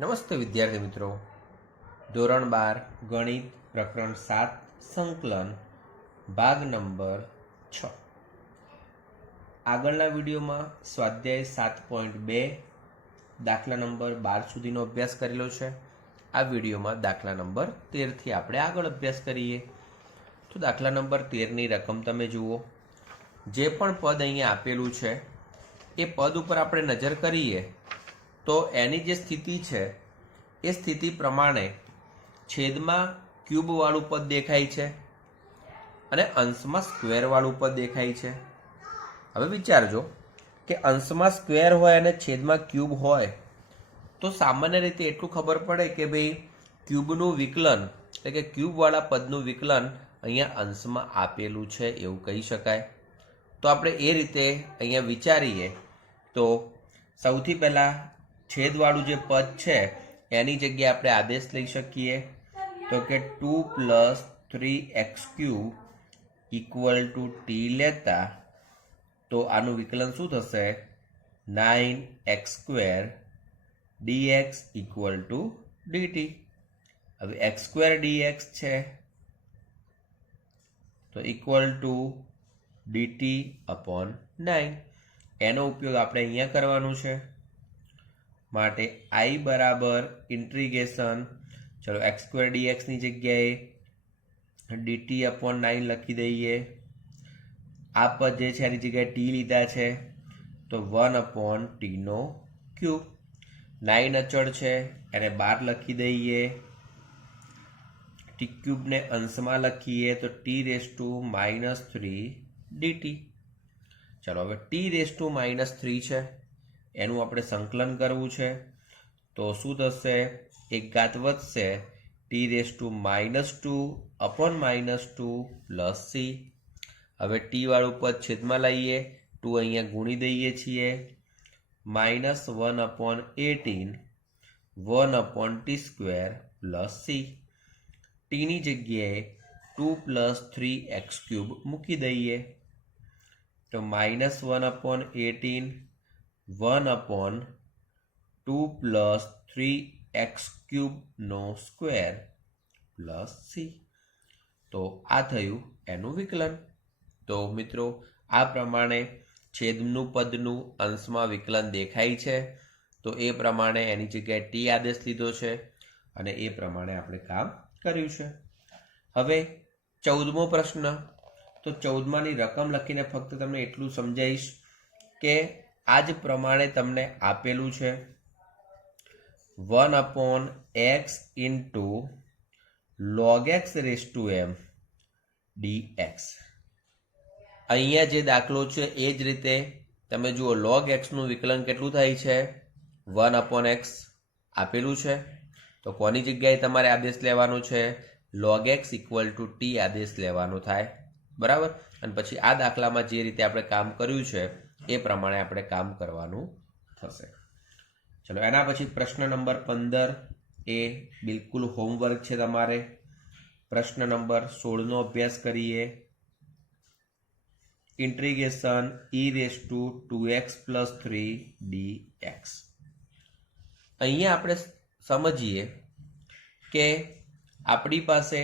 નમસ્તે વિદ્યાર્થી મિત્રો, ધોરણ 12 ગણિત પ્રકરણ 7 સંકલન ભાગ નંબર 6. આગળના વિડીયોમાં સ્વાધ્યાય 7.2 દાખલા નંબર 12 સુધીનો અભ્યાસ કરેલો છે. આ વિડીયોમાં દાખલા નંબર 13થી આપણે આગળ અભ્યાસ કરીએ. તો દાખલા નંબર 13ની રકમ તમે જુઓ. જે પણ પદ અહીંયા આપેલું છે એ પદ ઉપર આપણે નજર કરીએ તો એની જે સ્થિતિ છે એ સ્થિતિ પ્રમાણે છેદમાં ક્યુબવાળું પદ દેખાય છે અને અંશમાં સ્ક્વેરવાળું પદ દેખાય છે. હવે વિચારજો કે અંશમાં સ્ક્વેર હોય અને છેદમાં ક્યુબ હોય તો સામાન્ય રીતે એટલું ખબર પડે કે ભાઈ ક્યુબનું વિકલન એટલે કે ક્યુબવાળા પદનું વિકલન અહીંયા અંશમાં આપેલું છે એવું કહી શકાય. તો આપણે એ રીતે અહીંયા વિચારીએ તો સૌથી પહેલાં છેદવાળું જે પદ છે એની જગ્યાએ આપણે આદેશ લઈ શકીએ તો કે 2 + 3x³ = t લેતા તો આનું વિકલન શું થશે? 9x² dx = dt. હવે x² dx છે તો = dt/9. એનો ઉપયોગ આપણે અહીંયા કરવાનું છે. માટે I બરાબર ઇન્ટિગ્રેશન, ચલો x² dx ની જગ્યાએ dt/9 લખી દઈએ. આ પદ જે છે એની જગ્યાએ t લીધા છે તો 1/t³. 9 અચળ છે એને 12 લખી દઈએ. t³ ને અંશમાં લખીએ તો t⁻³ dt. ચલો હવે t⁻³ છે એનું આપણે સંકલન કરવું છે તો શું થશે? એક ઘાત વધશે t⁻² + c. હવે t વાળું પદ છેદમાં લઈએ, 2 અહીંયા ગુણી દઈએ છીએ. -1/18 1/t² + c. t ની જગ્યાએ 2 + 3x³ મૂકી દઈએ તો -1/18 1/2 + 3x³ + c. તો આ થયું એનું વિકલન. તો મિત્રો આ પ્રમાણે છેદનું પદનું અંશમાં વિકલન દેખાય છે. તો એ પ્રમાણે એની જગ્યાએ t આદેશ લીધો છે અને એ પ્રમાણે આપણે કામ કર્યું છે. હવે 14મો પ્રશ્ન. તો 14માની રકમ લખીને ફક્ત તમને એટલું સમજાવીશ કે આ જ પ્રમાણે તમને આપેલું છે 1/x * log x⁻m dx. અહીંયા જે દાખલો છે એ જ રીતે તમે જુઓ log x નું વિકલન કેટલું થાય છે? 1/x આપેલું છે તો કોની જગ્યાએ તમારે આદેશ લેવાનો છે? log x = t આદેશ લેવાનો થાય, બરાબર. અને પછી આ દાખલામાં જે રીતે આપણે કામ કર્યું છે એ પ્રમાણે આપણે કામ કરવાનું થશે. ચલો એના પછી પ્રશ્ન નંબર 15 એ બિલકુલ હોમવર્ક છે તમારે. પ્રશ્ન નંબર 16નો અભ્યાસ કરીએ. Integration e⁻² x + 3 dx. અહીંયા આપણે સમજીએ કે આપણી પાસે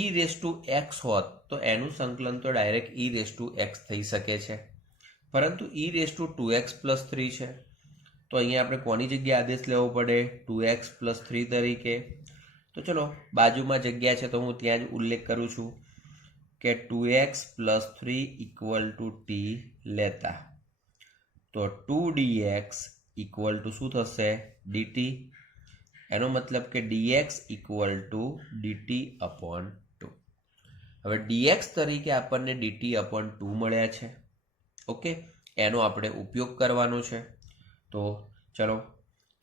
e⁻x હોત તો એનું સંકલન તો ડાયરેક્ટ e⁻x થઈ શકે છે, પરંતુ e⁻² x + 3 છે તો અહીંયા આપણે કોની જગ્યાએ આદેશ લેવો પડે? 2x + 3 તરીકે. તો ચલો બાજુમાં જગ્યા છે તો હું ત્યાં જ ઉલ્લેખ કરું છું કે 2x + 3 = t લેતા તો 2dx = શું થશે? dt. એનો મતલબ કે dx = dt/2. હવે dx તરીકે આપણને dt/2 મળ્યા છે. ઓકે, એનો આપણે ઉપયોગ કરવાનો છે. તો ચલો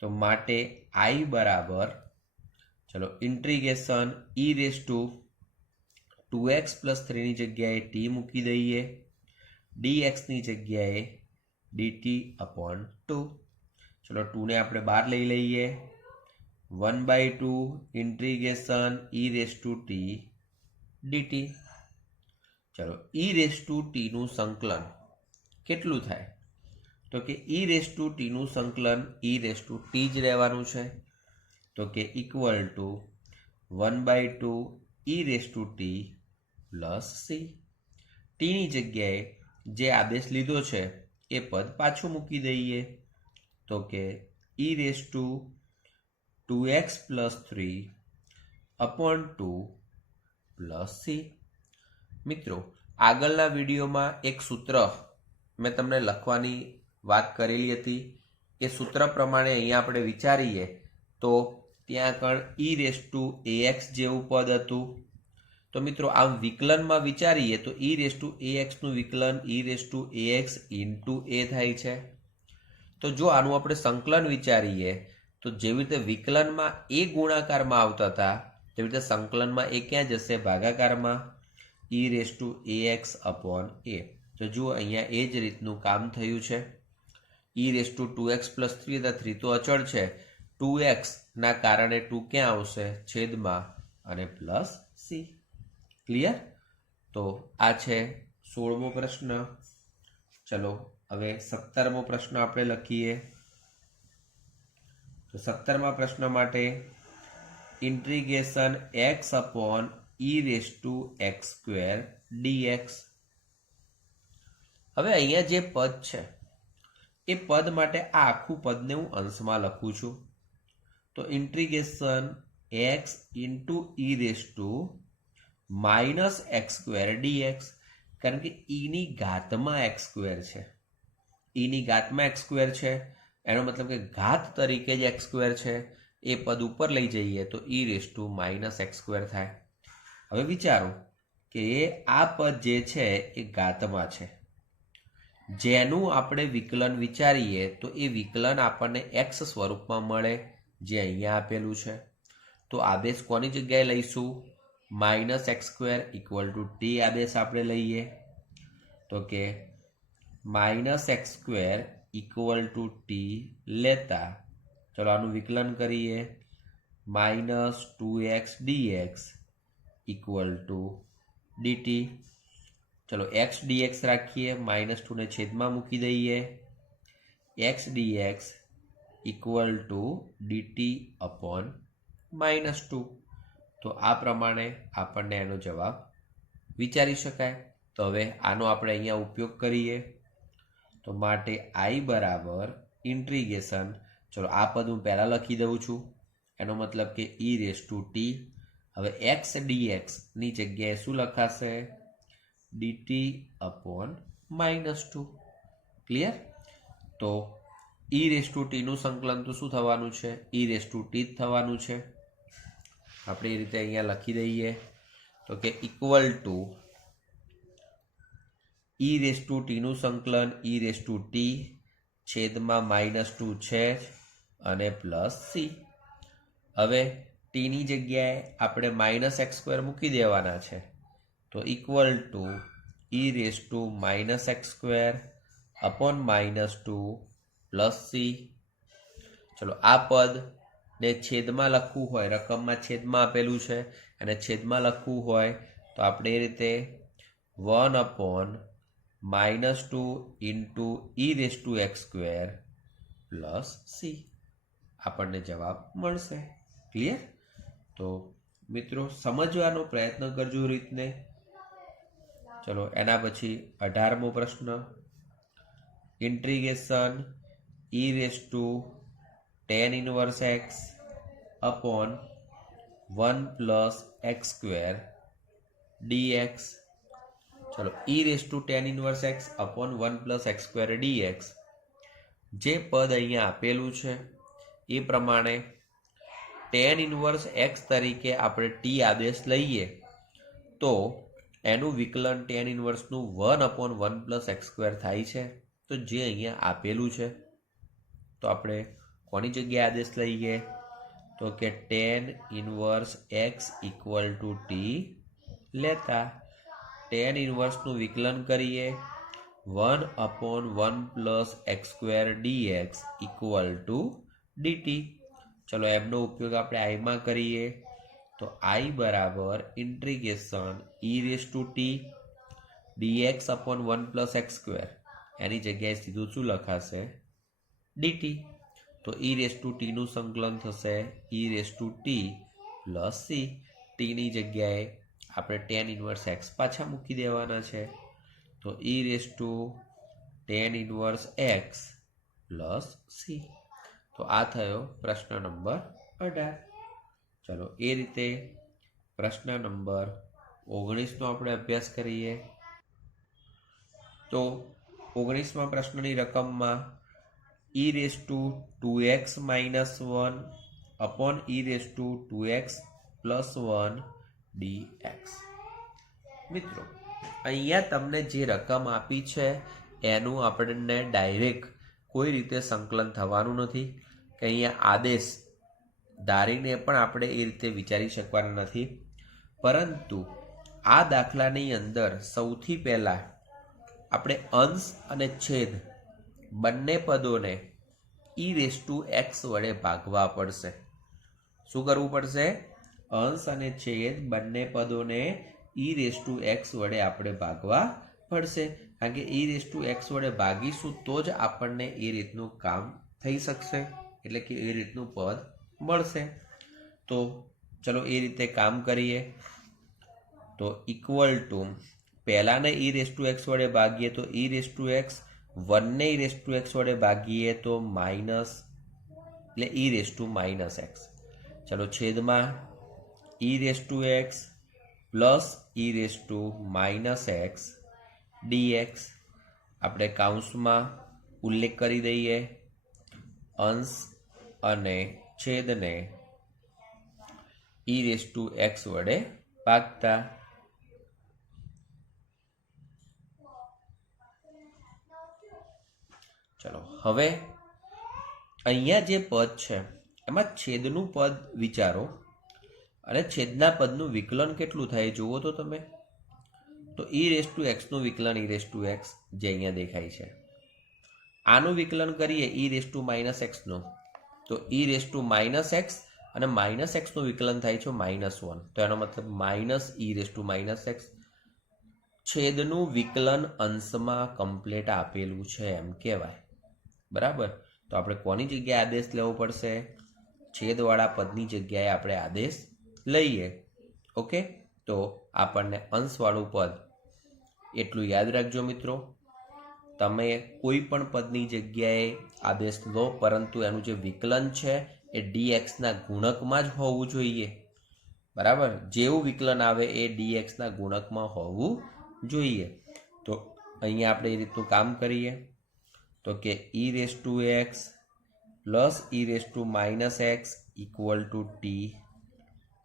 તો માટે I બરાબર ચલો ઇન્ટિગ્રેશન e⁻²x + 3 ની જગ્યાએ t મૂકી દઈએ, dx ની જગ્યાએ dt/2. ચલો 2 ને આપણે બહાર લઈ લઈએ. 1/2 ઇન્ટિગ્રેશન e⁻t dt. ચલો e⁻t નું સંકલન કેટલું થાય? તો કે e⁻t નું સંકલન e⁻t જ રહેવાનું છે. તો કે equal to 1/2 e raise to T plus C. ટીની જગ્યાએ જે આદેશ લીધો છે એ પદ પાછું મૂકી દઈએ તો કે e raise to 2x plus 3 upon 2 plus C. મિત્રો, આગળના વિડીયોમાં એક સૂત્ર મેં તમને લખવાની વાત કરેલી હતી. એ સૂત્ર પ્રમાણે અહીંયા આપણે વિચારીએ તો ત્યાં આગળ e રેસ ટુ ax જેવું પદ હતું. તો મિત્રો, આમ વિકલનમાં વિચારીએ તો e રેસ ટુ axનું વિકલન e raise two ax into a થાય છે. તો જો આનું આપણે સંકલન વિચારીએ તો જેવી રીતે વિકલનમાં એ ગુણાકારમાં આવતા હતા તેવી રીતે સંકલનમાં એ ક્યાં જશે? ભાગાકારમાં. e raise two ax upon a. તો જુઓ અહીંયા એ જ રીતનું કામ થયું છે. e raise to 2x plus 3 હતા, 3 તો અચળ છે. 2x ના કારણે 2 ક્યાં આવશે? છેદમાં અને પ્લસ સી. ક્લિયર? તો આ છે 16મો પ્રશ્ન. ચલો હવે 17મો પ્રશ્ન આપણે લખીએ. તો 17મા પ્રશ્ન માટે integration x upon e raise to x square dx. હવે અહીંયા જે પદ છે એ પદ માટે આ આખું પદને હું અંશમાં લખું છું. તો integration x into e raise to minus x square dx, કારણ કે ઈની ઘાતમાં એક્સ સ્ક્વેર છે. ઈની ઘાતમાં એક્સ સ્ક્વેર છે એનો મતલબ કે ઘાત તરીકે જ એક્સ સ્ક્વેર છે. એ પદ ઉપર લઈ જઈએ તો e raise to minus x square થાય. હવે વિચારો કે આ પદ જે છે એ ઘાતમાં છે, જેનું આપણે વિકલન વિચારીએ તો એ વિકલન આપણને એક્સ સ્વરૂપમાં મળે, જે અહીંયા આપેલું છે. તો આદેશ કોની જગ્યાએ લઈશું? Minus x square equal to t આદેશ આપણે લઈએ તો કે minus x square equal to T લેતા ચલો આનું વિકલન કરીએ. Minus 2x dx equal to DT. ચલો એક્સ ડીએક્સ રાખીએ, -2 ને છેદમાં મૂકી દઈએ. X dx equal to dt upon -2. તો આ પ્રમાણે આપણને એનો જવાબ વિચારી શકાય. તો હવે આનો આપણે અહીંયા ઉપયોગ કરીએ. તો માટે i બરાબર ઇન્ટિગ્રેશન, ચલો આ પદ હું પહેલાં લખી દઉં છું, એનો મતલબ કે e રેસ ટુ ટી. હવે એક્સ ડીએક્સ ની જગ્યાએ શું લખાશે? DT upon -2. ક્લિયર? તો e રેસ ટુ ટીનું સંકલન તો શું થવાનું છે? e રેસ ટુ ટી જ થવાનું છે. આપણે એ રીતે અહીંયા લખી દઈએ તો કે equal to e raise to ટીનું સંકલન e રેસ ટુ ટી છેદમાં -2 છે અને પ્લસ સી. હવે ટીની જગ્યાએ આપણે માઇનસ એક્સ સ્ક્વેર મૂકી દેવાના છે. તો equal to e raise to minus x square upon -2 plus C. ચલો આ પદ ને છેદમાં લખવું હોય, રકમમાં છેદમાં આપેલું છે અને છેદમાં લખવું હોય તો આપણે એ રીતે 1 upon -2 into e raise to x square plus C આપણને જવાબ મળશે. ક્લિયર? તો મિત્રો સમજવાનો પ્રયત્ન કરજો રીતને. ચલો એના પછી 18મો પ્રશ્ન integration e raise to tan inverse x upon 1 plus x square dx. ચલો e raise to tan inverse x upon 1 plus x square dx જે પદ અહીંયા આપેલું છે એ પ્રમાણે tan ઇનવર્સ એક્સ તરીકે આપણે ટી આદેશ લઈએ તો એનું વિકલન tan ઇનવર્સનું 1 upon 1 plus x square થાય છે. તો જે અહીંયા આપેલું છે તો આપણે કોની જગ્યાએ આદેશ લઈએ તો કે tan inverse X equal to T લેતા tan ઇનવર્સનું વિકલન કરીએ 1 upon 1 plus x square DX equal to DT. ચલો એમનો ઉપયોગ આપણે આઈમાં કરીએ તો i બરાબર integration e raise to T DX upon 1 plus x square, એની જગ્યાએ સીધું શું લખાશે? ડીટી. તો ઈ રેસ ટુ ટીનું સંકલન થશે E raise to T plus C. ટીની જગ્યાએ આપણે ટેન ઇન્વર્સ એક્સ પાછા મૂકી દેવાના છે. તો E raise two tan inverse x plus C. તો આ થયો પ્રશ્ન નંબર 18. ચલો એ રીતે પ્રશ્ન નંબર 19નો આપણે અભ્યાસ કરીએ. તો 19મા પ્રશ્નની રકમમાં ઈ raise to 2x minus 1 upon E raise to 2x plus 1 dx. મિત્રો અહીંયા તમને જે રકમ આપી છે એનું આપણને ડાયરેક્ટ કોઈ રીતે સંકલન થવાનું નથી કે અહીંયા આદેશ ધારીને પણ આપણે એ રીતે વિચારી શકવાના નથી. પરંતુ આ દાખલાની અંદર સૌથી પહેલાં આપણે અંશ અને છેદ બંને પદોને ઈ રેસ ટુ એક્સ વડે ભાગવા પડશે. શું કરવું પડશે? અંશ અને છેદ બંને પદોને ઈ રેસ ટુ એક્સ વડે આપણે ભાગવા પડશે. કારણ કે ઈ રેસ ટુ એક્સ વડે ભાગીશું તો જ આપણને એ રીતનું કામ થઈ શકશે, એટલે કે એ રીતનું પદ મળશે. તો ચલો એ રીતે કામ કરીએ. તો ઇક્વલ ટુ પહેલાને ઈ રેસ ટુ એક્સ વડે ભાગીએ તો ઈ રેસ ટુ એક્સ, વનને ઈ રેસ ટુ એક્સ વડે ભાગીએ તો માઇનસ, એટલે E raise to minus X. ચલો છેદમાં E raise to X plus E raise to minus X dx. આપણે કાઉન્સમાં ઉલ્લેખ કરી દઈએ અંશ અને છેદને ઈ રેસ ટુ એક્સ વડે ભાગતા. ચલો હવે અહીંયા જે પદ છે એમાં છેદનું પદ વિચારો અને છેદના પદનું વિકલન કેટલું થાય જુઓ તો તમે. તો ઈ રેસ ટુ એક્સનું વિકલન ઈ રેસ ટુ એક્સ જે અહીંયા દેખાય છે. આનું વિકલન કરીએ ઈ રેસ ટુ માઇનસ એક્સનું તો E raise to minus X અને માઇનસ એક્સનું વિકલન થાય છે -1. તો એનો મતલબ minus E raise to minus X. છેદનું વિકલન અંશમાં કમ્પ્લીટ આપેલું છે એમ કહેવાય. બરાબર. તો આપણે કોની જગ્યાએ આદેશ લેવો પડશે? છેદવાળા પદની જગ્યાએ આપણે આદેશ લઈએ. ઓકે. તો આપણને અંશવાળું પદ એટલું યાદ રાખજો મિત્રો. તમે કોઈ પણ પદની જગ્યાએ આદેશ લો પરંતુ એનું જે વિકલન છે એ dxના ગુણકમાં જ હોવું જોઈએ. બરાબર. જેવું વિકલન આવે એ dxના ગુણકમાં હોવું જોઈએ. તો અહીંયા આપણે એ રીતનું કામ કરીએ તો કે ઈ raise to X plus E raise to minus x equal to T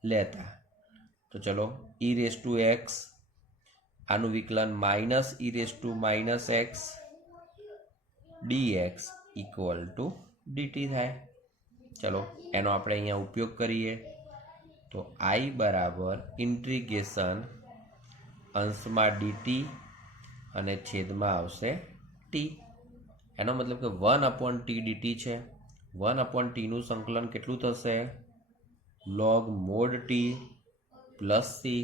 લેતા. તો ચલો ઈ રેસ ટુ એક્સ આનું વિકલન minus E raise to minus X dx equal to DT થાય. ચલો એનો આપણે અહીંયા ઉપયોગ કરીએ તો i બરાબર ઇન્ટિગ્રેશન અંશમાં ડીટી અને છેદમાં આવશે ટી. એનો મતલબ કે 1/t dt છે. 1/t નું સંકલન કેટલું થશે? log mod t plus C.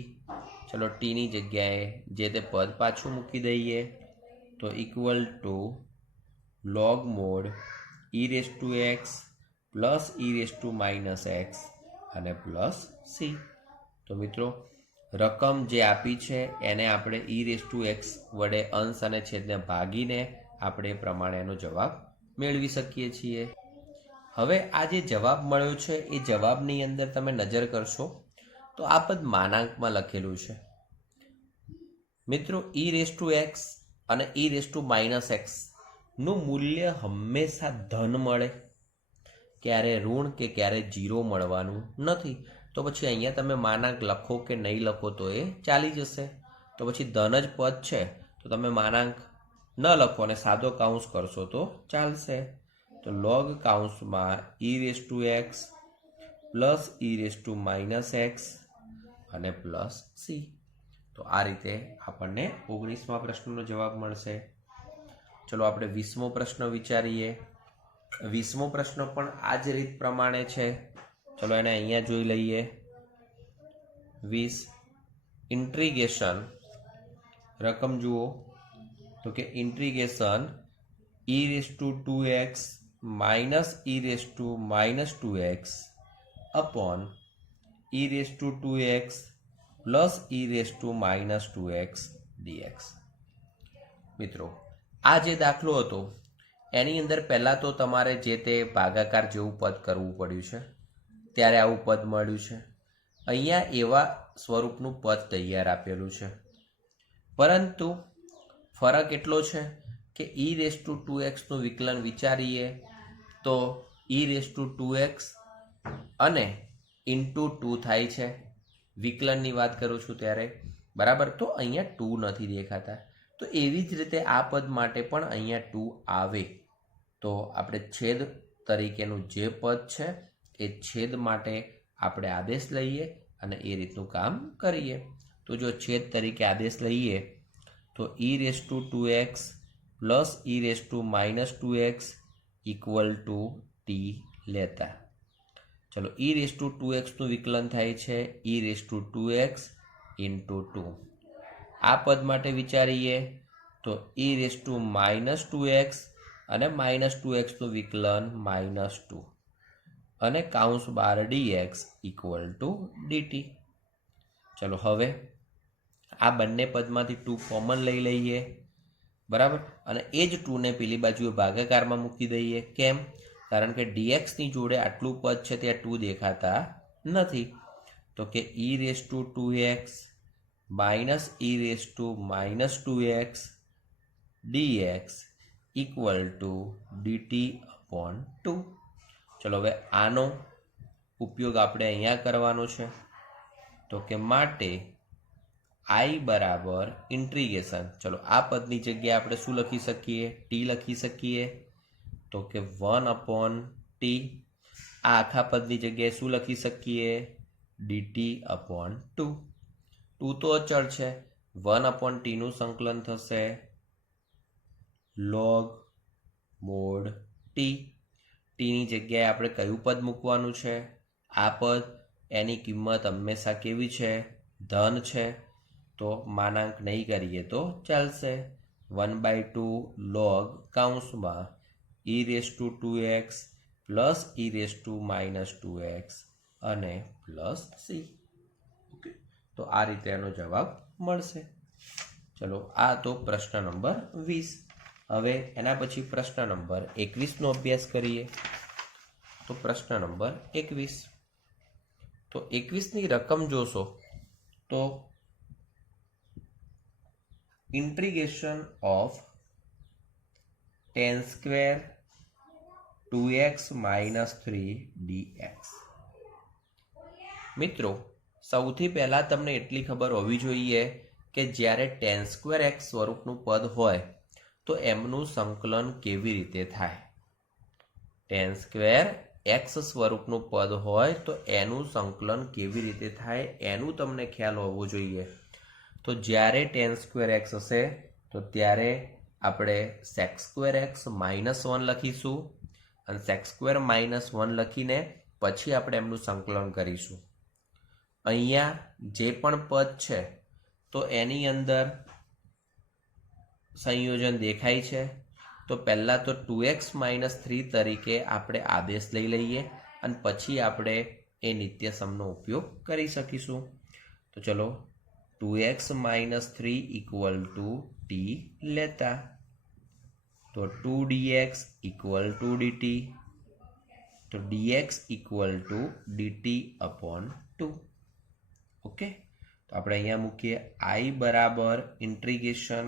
ચલો ટીની જગ્યાએ જે તે પદ પાછું મૂકી દઈએ તો equal two log mod E raise to X plus E raise to minus X અને પ્લસ સી. તો મિત્રો રકમ જે આપી છે એને આપણે ઈ રેસ ટુ એક્સ વડે અંશ અને છેદને ભાગીને આપણે એ પ્રમાણેનો જવાબ મેળવી શકીએ છીએ. હવે આ જે જવાબ મળ્યો છે એ જવાબની અંદર તમે નજર કરશો તો આ પદ માનાંકમાં લખેલું છે. મિત્રો ઈ રેસ ટુ એક્સ અને ઈ રેસ ટુ માઇનસ એક્સ નું મૂલ્ય હંમેશા ધન મળે, ક્યારે ઋણ કે ક્યારે 0 મળવાનું નથી. તો પછી અહીંયા તમે માનાંક લખો કે નહીં લખો તો એ ચાલી જશે. તો પછી ધન જ પદ છે તો તમે માનાંક ન લખો અને સાદો કાઉન્સ કરશો તો ચાલશે. તો log કાઉન્સમાં E raise to X plus E raise to minus X અને પ્લસ સી. તો આ રીતે આપણને 19મા પ્રશ્નનો જવાબ મળશે. ચલો આપણે 20મો પ્રશ્ન વિચારીએ. 20મો પ્રશ્ન પણ આ જ રીત પ્રમાણે છે. ચલો એને અહીંયા જોઈ લઈએ. 20 ઇન્ટિગ્રેશન રકમ જુઓ તો કે integration E raise to 2x minus E raise to minus 2x upon E raise to 2x plus E raise to minus 2x dx. મિત્રો આ જે દાખલો હતો એની અંદર પહેલાં તો તમારે જે તે ભાગાકાર જેવું પદ કરવું પડ્યું છે, ત્યારે આવું પદ મળ્યું છે. અહીંયા એવા સ્વરૂપનું પદ તૈયાર આપેલું છે, પરંતુ ફરક એટલો છે કે ઈ રેસ ટુ 2xનું વિકલન વિચારીએ તો ઈ રેસ ટુ 2x અને ઇન્ટુ 2 થાય છે. વિકલનની વાત કરું છું ત્યારે, બરાબર. તો અહીંયા 2 નથી દેખાતા. તો એવી જ રીતે આ પદ માટે પણ અહીંયા 2 આવે તો આપણે છેદ તરીકેનું જે પદ છે એ છેદ માટે આપણે આદેશ લઈએ અને એ રીતનું કામ કરીએ. તો જો છેદ તરીકે આદેશ લઈએ તો E raise to 2x plus E raise to minus 2x equal to T લેતા. ચલો ઈ રેસ ટુ 2xનું વિકલન થાય છે ઈ રેસ ટુ 2x ઇન્ટુ 2. આ પદ માટે વિચારીએ તો E raise to minus 2x અને માઇનસ 2xનું વિકલન માઇનસ 2 અને કાઉન્સ બાર dx ઇક્વલ ટુ dt. ચલો હવે આ બંને પદમાંથી 2 કોમન લઈ લઈએ, બરાબર. અને એ જ 2ને પેલી બાજુએ ભાગાકારમાં મૂકી દઈએ. કેમ? કારણ કે dxની જોડે આટલું પદ છે ત્યાં 2 દેખાતા નથી. તો કે ઈ raise to 2x minus E raise to minus 2x dx equal two dt upon 2. ચલો હવે આનો ઉપયોગ આપણે અહીંયા કરવાનો છે. તો કે માટે i બરાબર ઇન્ટિગ્રેશન, ચલો આ પદની જગ્યાએ આપણે શું લખી શકીએ? ટી લખી શકીએ. તો કે 1 અપોન ટી. આ આખા પદની જગ્યાએ શું લખી શકીએ? dt upon 2. 2 તો અચળ છે. 1 અપોન ટીનું સંકલન થશે log મોડ ટી. ટીની જગ્યાએ આપણે કયું પદ મૂકવાનું છે? આ પદ. એની કિંમત હંમેશા કેવી છે? ધન છે. તો માનાંક નહીં કરીએ તો ચાલશે. 1/2 log કાઉન્સમાં E raise to 2x plus E raise to minus 2x અને પ્લસ સી. ઓકે, તો આ રીતે એનો જવાબ મળશે. ચલો આ તો પ્રશ્ન નંબર 20. હવે એના પછી પ્રશ્ન નંબર 21નો અભ્યાસ કરીએ. તો પ્રશ્ન નંબર 21. તો 21ની રકમ જોશો તો integration of tan square 2x minus 3 dx. મિત્રો સૌથી પહેલાં તમને એટલી ખબર હોવી જોઈએ કે જ્યારે tan square x સ્વરૂપનું પદ હોય તો એમનું સંકલન કેવી રીતે થાય. tan square x સ્વરૂપનું પદ હોય તો એનું સંકલન કેવી રીતે થાય એનું તમને ખ્યાલ હોવો જોઈએ. તો જ્યારે tan square x હશે તો ત્યારે આપણે sec square x માઇનસ 1 લખીશું અને sec square માઇનસ 1 લખીને પછી આપણે એમનું સંકલન કરીશું. અહીંયા જે પણ પદ છે તો એની અંદર સંયોજન દેખાય છે. તો પહેલાં તો 2x માઇનસ 3 તરીકે આપણે આદેશ લઈ લઈએ અને પછી આપણે એ નિત્યસમનો ઉપયોગ કરી શકીશું. તો ચલો 2x minus 3 equal to T લેતા. તો 2dx ઇક્વલ ટુ dt. તો dx equal two dt upon 2. Okay, તો આપણે અહીંયા મૂકીએ i બરાબર ઇન્ટિગ્રેશન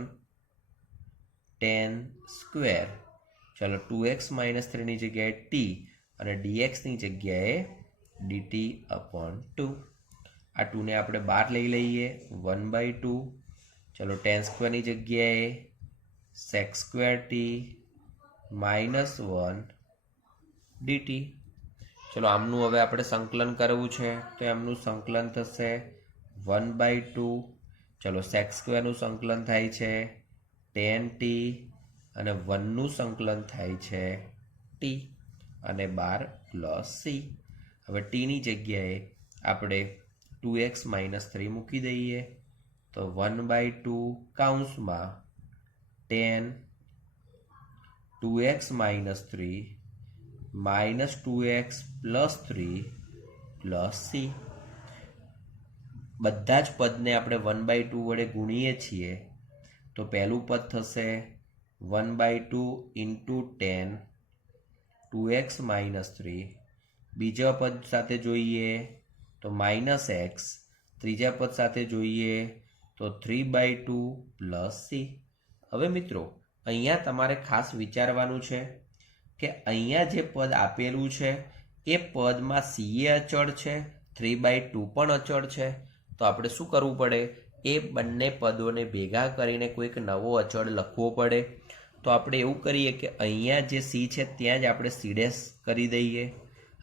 tan સ્ક્વેર. ચલો 2x માઇનસ 3ની જગ્યાએ t અને dxની જગ્યાએ dt અપોન 2. આ 2ને આપણે બહાર લઈ લઈએ. 1/2. ચલો tan સ્ક્વેરની જગ્યાએ sec square t minus 1 dt. ચલો આમનું હવે આપણે સંકલન કરવું છે તો એમનું સંકલન થશે 1/2. ચલો sec સ્ક્વેરનું સંકલન થાય છે tan t અને 1નું સંકલન થાય છે t અને 12 પ્લસ c. હવે ટીની જગ્યાએ આપણે 2x માઇનસ 3 મૂકી દઈએ. તો 1/2 કાઉન્સમાં tan 2x minus 3 -2x + 3 + c। બધા જ પદને આપણે 1/2 વડે ગુણીએ છીએ તો પહેલું પદ થશે 1/2 × 10 2x - 3। બીજા પદ સાથે જોઈએ તો -x। ત્રીજા પદ સાથે જોઈએ તો 3/2 + c। હવે મિત્રો અહીંયા તમારે ખાસ વિચારવાનું છે કે અહીંયા જે પદ આપેલું છે એ પદમાં c એ અચળ છે, 3/2 પણ અચળ છે, તો આપણે શું કરવું પડે? એ બંને પદોને ભેગા કરીને કોઈક નવો અચળ લખવો પડે। તો આપણે એવું કરીએ કે અહીંયા જે c છે ત્યાં જ આપણે c' કરી દઈએ।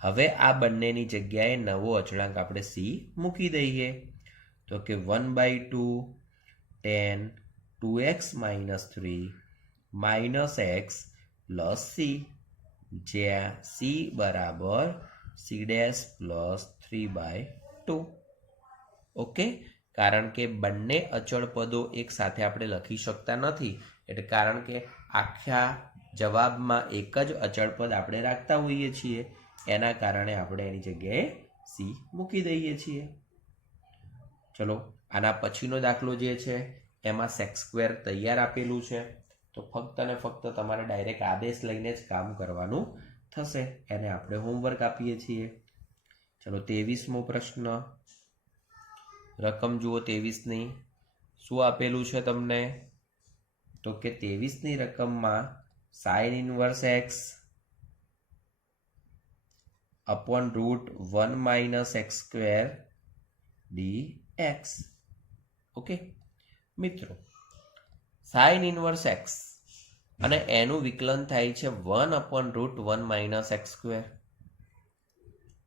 હવે આ બંનેની જગ્યાએ નવો અચળાંક આપણે c મૂકી દઈએ તો કે 1/2 10 2x - 3 - x + c, જ્યાં c બરાબર c' + 3/2। ઓકે, કારણ કે બંને અચળ પદો એક સાથે આપણે લખી શકતા નથી, એટલે કારણ કે આખા જવાબમાં એક જ અચળ પદ આપણે રાખતા હોઈએ છીએ, એના કારણે આપણે એની જગ્યાએ c મૂકી દઈએ છીએ। ચલો આના પછીનો દાખલો જે છે એમાં sec² તૈયાર આપેલું છે, તો ફક્ત ને ફક્ત તમારે ડાયરેક્ટ આદેશ લઈને જ કામ કરવાનું થશે। એને આપણે હોમવર્ક આપીએ છીએ। ચલો 23મો પ્રશ્ન, રકમ જુઓ 23ની। શું આપેલું છે તમને? તો કે 23ની રકમમાં sin inverse x /(1 - x² dx। Okay મિત્રો, sin inverse x અને એનું વિકલન થાય છે 1/(1 - x²।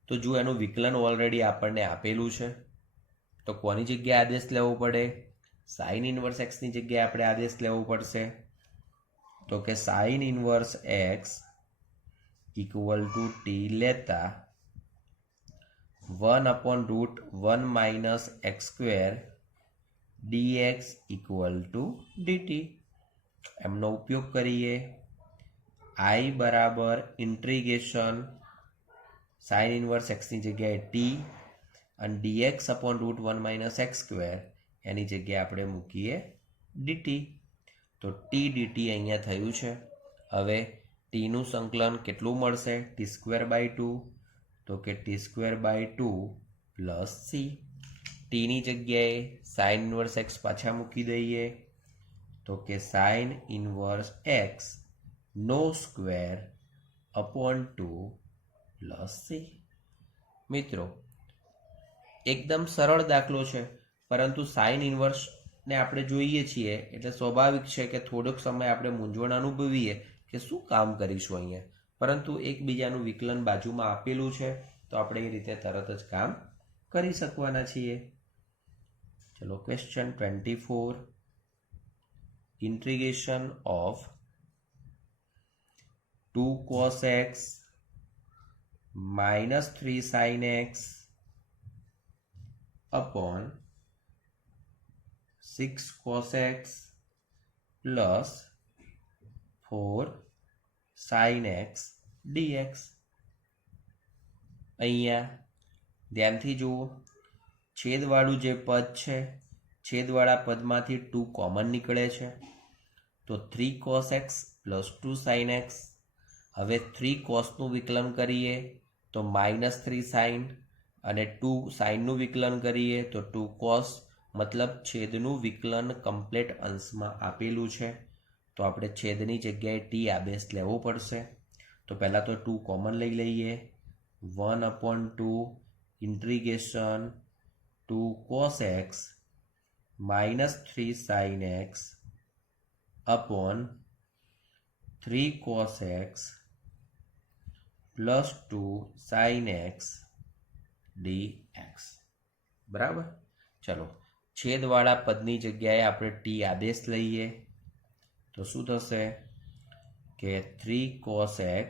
તો જો એનું વિકલન ઓલરેડી આપણને આપેલું છે તો કોની જગ્યાએ આદેશ લેવો પડે? sin inverse x ની જગ્યાએ આપણે આદેશ લેવો પડશે। તો કે sin inverse x = t લેતા 1/(1 - x² dx = dt। એમનો ઉપયોગ કરીએ। I બરાબર ઇન્ટિગ્રેશન sin inverse x ની જગ્યાએ t અને dx/(1 - x²) એની જગ્યાએ આપણે મૂકીએ dt। તો t dt અહીંયા થયું છે। હવે tનું સંકલન કેટલું મળશે? t²/2, તો કે t²/2 + c। tની જગ્યાએ sin inverse x પાછા મૂકી દઈએ તો કે sin inverse x નો સ્ક્વેર /2 + c। મિત્રો એકદમ સરળ દાખલો છે, પરંતુ સાઇન ઇન્વર્સને આપણે જોઈએ છીએ એટલે સ્વાભાવિક છે કે થોડોક સમય આપણે મૂંઝવણ અનુભવીએ કે શું કામ કરીશું અહીંયા, પરંતુ એકબીજાનું વિકલન બાજુમાં આપેલું છે તો આપણે એ રીતે તરત જ કામ કરી શકવાના છીએ। ચલો question 24, integration of 2 cos x - 3 sin x upon 6 cos x plus 4 sin x dx। અહીંયા ધ્યાનથી જુઓ, છેદવાળું જે પદ છે, છેદવાળા પદમાંથી 2 કોમન નીકળે છે, તો 3 cos x plus 2 sin x। હવે 3 cosનું વિકલન કરીએ તો -3 sin અને 2 સાઇનનું વિકલન કરીએ તો 2 cos, મતલબ છેદનું વિકલન કમ્પ્લીટ અંશમાં આપેલું છે, તો આપણે છેદની જગ્યાએ t આદેશ લેવો પડશે। તો પહેલાં તો 2 કોમન લઈ લઈએ, 1/2 integration 2 cos x -3 sin x upon 3 cos x plus 2 sin x dx। બરાબર, ચલો છેદવાળા પદની જગ્યાએ આપણે t આદેશ લઈએ તો શું થશે કે 3 cos x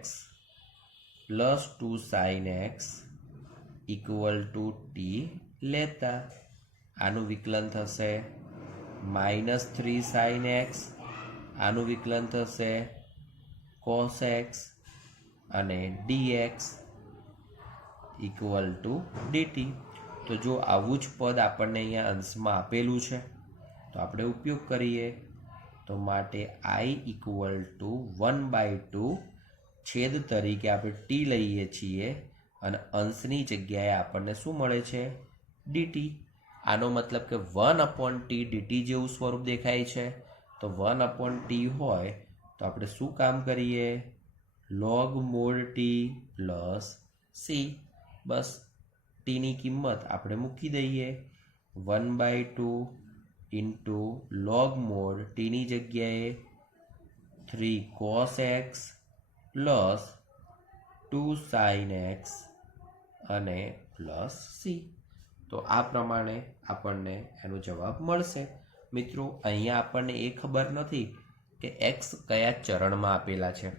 plus 2 sin x = t લેતા આનું વિકલન થશે -3 sin x, આનું વિકલન થશે cos x અને dx ઇક્વલ ટુ dt. તો જો આવું જ પદ આપણને અહીંયા અંશમાં આપેલું છે તો આપણે ઉપયોગ કરીએ. તો માટે I ઇક્વલ ટુ 1/2 છેદ તરીકે આપણે t લઈએ છીએ અને અંશની જગ્યાએ આપણને શું મળે છે? dt. આનો મતલબ કે 1/t dt જેવું સ્વરૂપ દેખાય છે. તો 1/t હોય તો આપણે શું કામ કરીએ? log mod t plus c. બસ ટીની કિંમત આપણે મૂકી દઈએ. 1/2 ઇન્ટુ log mod ટીની જગ્યાએ 3 cos x plus 2 sin x અને પ્લસ c. તો આ પ્રમાણે આપણને એનો જવાબ મળશે. મિત્રો અહીંયા આપણને એ ખબર નથી કે x કયા ચરણમાં આપેલા છે.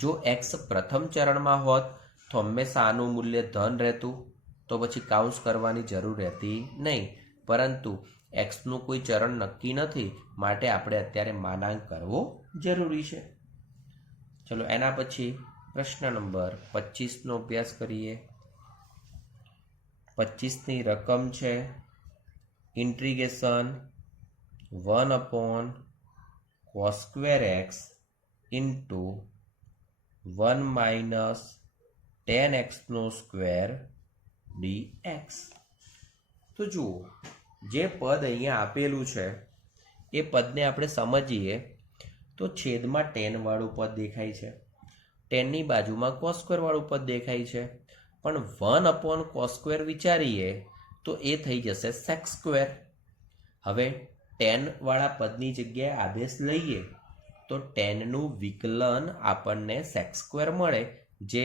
જો x પ્રથમ ચરણમાં હોત તો હંમેશા આનું મૂલ્ય ધન રહેતું, તો પછી કાઉન્સ કરવાની જરૂર રહેતી નહીં. પરંતુ એક્સનું કોઈ ચરણ નક્કી નથી, માટે આપણે અત્યારે માનાંક કરવો જરૂરી છે. ચલો એના પછી પ્રશ્ન નંબર 25નો અભ્યાસ કરીએ. 25ની રકમ છે integration 1/cos² x into 1 - tan x² dx. તો જુઓ, જે પદ અહીંયા આપેલું છે એ પદને આપણે સમજીએ તો છેદમાં tan વાળું પદ દેખાય છે, tanની બાજુમાં cos² વાળું પદ દેખાય છે. પણ 1/cos² વિચારીએ તો એ થઈ જશે sec². હવે tan વાળા પદની જગ્યાએ આદેશ લઈએ તો tanનું વિકલન આપણને sec² મળે, જે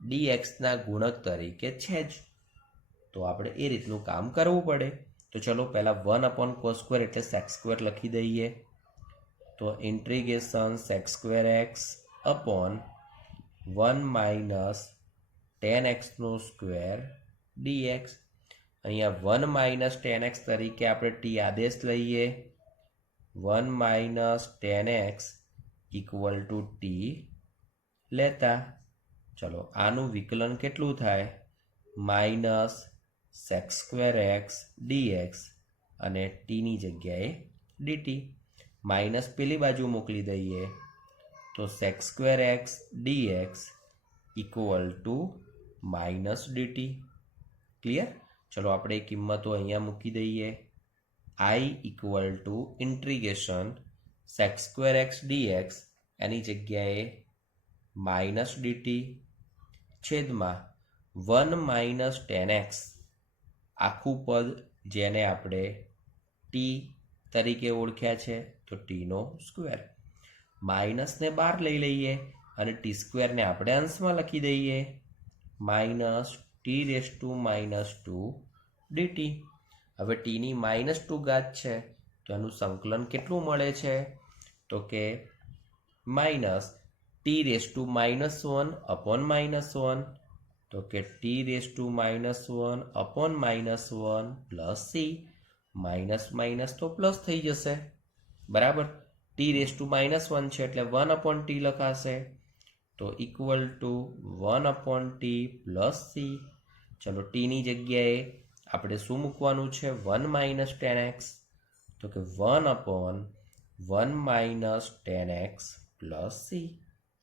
dxના ગુણક તરીકે છે જ. તો આપણે એ રીતનું કામ કરવું પડે. તો ચલો પહેલાં 1/cos² એટલે sec² લખી દઈએ. તો integration sec² x upon 1 - tan x² dx. અહીંયા 1 - tan x તરીકે આપણે t આદેશ લઈએ. 1 - tan x equal to t લેતા ચલો આનું વિકલન કેટલું થાય? -sec² x dx અને ટીની જગ્યાએ dt. માઇનસ પેલી બાજુ મોકલી દઈએ તો sec² x dx equal two -dt. Clear? ચલો આપણે કિંમતો અહીંયા મૂકી દઈએ. I equal to integration sec² x dx એની જગ્યાએ -dt છેદમાં 1 - tan x આખું પદ, જેને આપણે t તરીકે ઓળખ્યા છે, તો tનો સ્ક્વેર. માઇનસને બહાર લઈ લઈએ અને t² ને આપણે અંશમાં લખી દઈએ. -t⁻² dt. હવે tની -2 ઘાત છે તો એનું સંકલન કેટલું મળે છે? તો કે -t⁻1 અપોન -1. તો કે t⁻1 upon -1 plus c. Minus તો પ્લસ થઈ જશે, બરાબર. t⁻1 છે એટલે 1/t લખાશે. તો equal two 1/t plus c. ચલો ટીની જગ્યાએ આપણે શું મૂકવાનું છે? 1 - tan x. તો કે 1/1 - tan x પ્લસ c.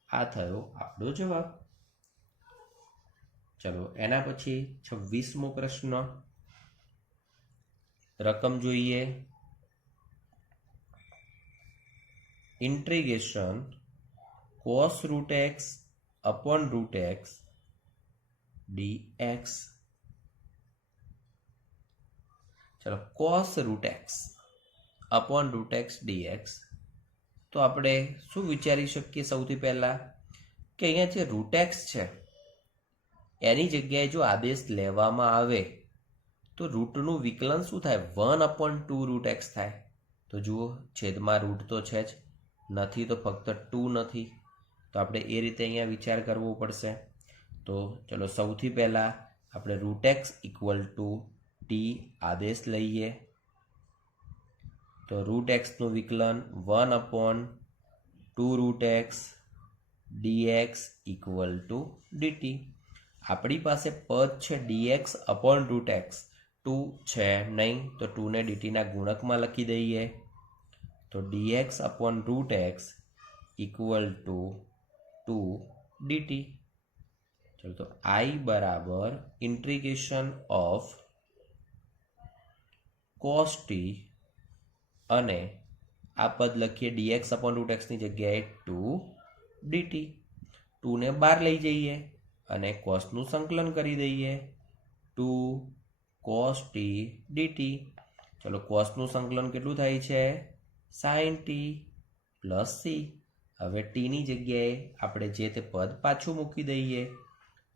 આ થયો આપણો જવાબ. ચલો એના પછી 26મો પ્રશ્ન. રકમ જોઈએ. Integration cos√x upon √x dx. ચલો cos√x અપોન √x dx. તો આપણે શું વિચારી શકીએ? સૌથી પહેલાં કે અહીંયા જે √x છે એની જગ્યાએ જો આદેશ લેવામાં આવે તો રૂટનું વિકલન શું થાય? 1/2 √x થાય. તો જુઓ, છેદમાં રૂટ તો છે જ, નથી તો ફક્ત 2 નથી. તો આપણે એ રીતે અહીંયા વિચાર કરવો પડશે. તો ચલો સૌથી પહેલાં આપણે √x ઇક્વલ ટુ t આદેશ લઈએ. તો √xનું વિકલન 1/2 √x dx equal two dt. આપણી પાસે પદ છે dx અપોન રૂટ એક્સ, 2 છે નહીં તો 2 ને ડીટીના ગુણકમાં લખી દઈએ. તો dx upon root x equal two 2 dt. ચલો તો I બરાબર ઇન્ટિગ્રેશન ઓફ cos t અને આ પદ લખીએ dx અપોન રૂટ એક્સની જગ્યાએ 2 dt. 2 ને બહાર લઈ જઈએ અને કોસનું સંકલન કરી દઈએ. 2 cos t dt. ચલો કોસનું સંકલન કેટલું થાય છે? sin t plus c. હવે ટીની જગ્યાએ આપણે જે તે પદ પાછું મૂકી દઈએ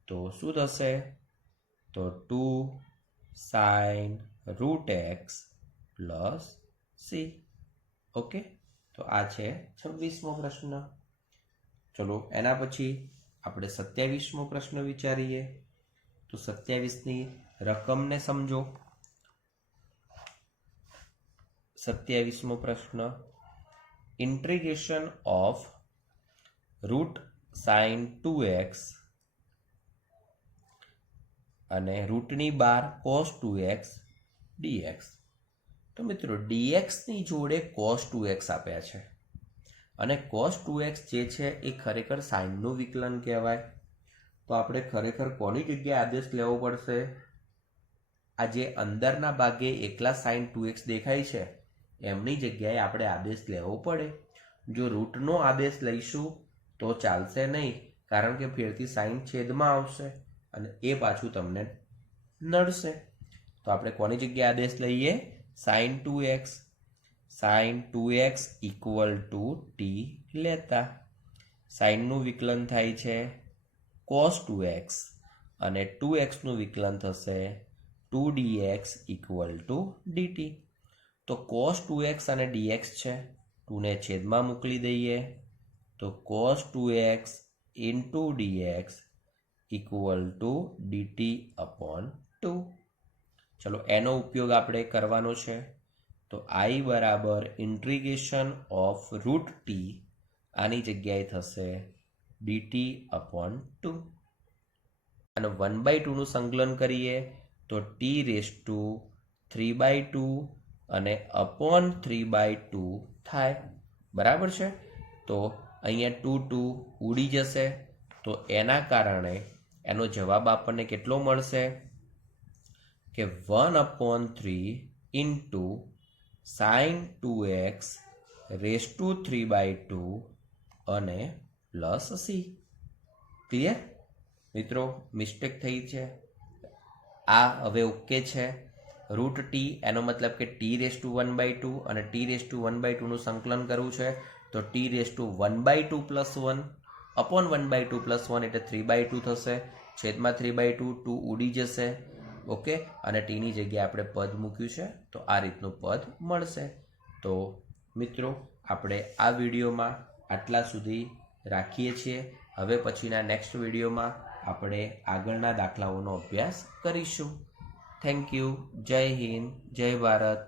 તો શું થશે? તો 2 sin root x plus c. Okay, તો આ છે 26મો પ્રશ્ન. ચલો એના પછી આપણે 27મો પ્રશ્ન વિચારીએ. તો 27ની રકમને સમજો. 27મો પ્રશ્ન, integration of root sign 2x અને રૂટની બાર cos 2x dx. તો મિત્રો dxની જોડે cos 2x આપ્યા છે અને cos 2x જે છે એ ખરેખર સાઇનનું વિકલન કહેવાય. તો આપણે ખરેખર કોની જગ્યાએ આદેશ લેવો પડશે? આ જે અંદરના ભાગે એકલા sin 2x દેખાય છે એમની જગ્યાએ આપણે આદેશ લેવો પડે. જો રૂટનો આદેશ લઈશું તો ચાલશે નહીં, કારણ કે ફેરથી સાઇન છેદમાં આવશે અને એ પાછું તમને નડશે. તો આપણે કોની જગ્યાએ આદેશ લઈએ? sin 2x. sin 2x equal to t લેતા સાઇનનું વિકલન થાય છે cos 2x અને 2xનું વિકલન થશે 2dx ઇક્વલ ટુ dt. તો cos 2x અને dx છે, 2 ને છેદમાં મોકલી દઈએ તો cos 2x into dx equal two dt upon 2. ચલો એનો ઉપયોગ આપણે કરવાનો છે. તો I બરાબર ઇન્ટિગ્રેશન ઓફ રૂટ t, આની જગ્યાએ થશે dt અપોન 2. અને 1/2 નું સંકલન કરીએ તો t રેઝ ટુ 3/2 અને અપોન 3/2 થાય. બરાબર છે? તો અહીંયા 2 ઉડી જશે તો એના કારણે એનો જવાબ આપણને કેટલો મળશે કે 1/3 into sin 2x rays two 3/2 અને પ્લસ c. ક્લિયર મિત્રો? મિસ્ટેક થઈ છે, આ હવે ઓકે છે. રૂટ ટી એનો મતલબ કે t રેઝ ટુ 1/2 અને t રેઝ ટુ 1/2 નું સંકલન કરવું છે તો t raise to 1/2 plus 1 upon 1/2 plus 1 એટલે 3/2 થશે. છેદમાં 3/2 2 ઉડી જશે. ઓકે, અને ટીની જગ્યાએ આપણે પદ મૂક્યું છે તો આ રીતનું પદ મળશે. તો મિત્રો આપણે આ વિડીયોમાં આટલા સુધી રાખીએ છીએ. હવે પછીના નેક્સ્ટ વિડીયોમાં આપણે આગળના દાખલાઓનો અભ્યાસ કરીશું. Thank you. જય હિન્દ, જય ભારત.